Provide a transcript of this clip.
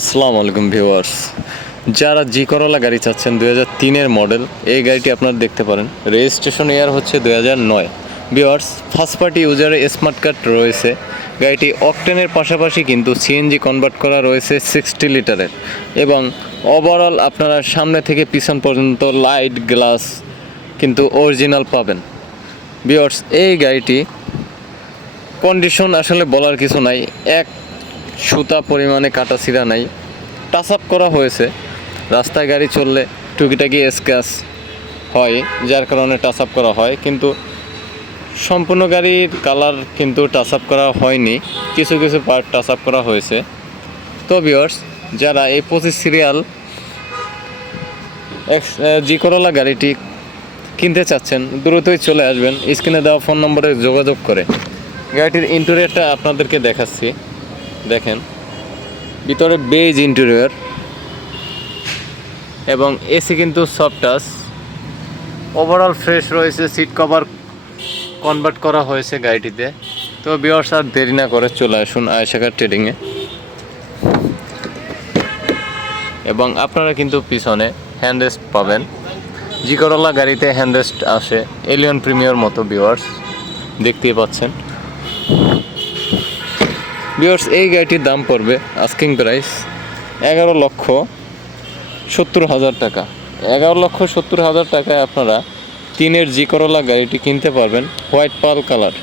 আসসালামু আলাইকুম ভিউয়ার্স, যারা জি করলা গাড়ি চাচ্ছেন 2003-এর মডেল, এই গাড়িটি আপনারা দেখতে পারেন। রেজিস্ট্রেশন ইয়ার হচ্ছে 2009। ভিউয়ার্স, ফার্স্ট পার্টি ইউজারে স্মার্ট কার্ড রয়েছে। গাড়িটি অকটেনের পাশাপাশি কিন্তু সিএনজি কনভার্ট করা রয়েছে 60 লিটারের, এবং ওভারঅল আপনারা সামনে থেকে পিছন পর্যন্ত লাইট গ্লাস কিন্তু অরিজিনাল পাবেন। ভিউয়ার্স, এই গাড়িটি কন্ডিশন আসলে বলার কিছু নাই, এক সুতা পরিমাণে কাটা ছিঁড়া নাই, টাচ আপ করা হয়েছে। রাস্তায় গাড়ি চললে টুকিটাকি স্ক্র্যাচ হয়, যার কারণে টাচ আপ করা হয়, কিন্তু সম্পূর্ণ গাড়ির কালার কিন্তু টাচ আপ করা হয়নি, কিছু কিছু পার্ট টাচ আপ করা হয়েছে। তো ভিউয়ার্স, যারা এই 25 সিরিয়াল জি করলা গাড়িটি কিনতে চাচ্ছেন, দ্রুতই চলে আসবেন স্ক্রিনে দেওয়া ফোন নম্বরে যোগাযোগ করে। গাড়িটির ইন্টেরিয়রটা আপনাদেরকে দেখাচ্ছি, দেখেন। ভিতরে বেজ ইন্টেরিয়র এবং এসি কিন্তু সফট টাচ, ওভারঅল ফ্রেশ রয়েছে। সিট কভার কনভার্ট করা হয়েছে গাড়িটিতে। তো ভিউয়ার্স, আর দেরি না করে চলে আসুন আয়েশা কার ট্রেডিংয়ে। এবং আপনারা কিন্তু পিছনে হ্যান্ডরেস্ট পাবেন। জি করলা গাড়িতে হ্যান্ডরেস্ট আসে এলিয়ন প্রিমিয়ার মতো। ভিউয়ার্স, দেখতেই পাচ্ছেন। ভিউয়ার্স, এই গাড়িটির দাম পড়বে আস্কিং প্রাইস 11,70,000 টাকা। 11,70,000 টাকায় আপনারা 3-এর জি করলা গাড়িটি কিনতে পারবেন, হোয়াইট পার্ল কালার।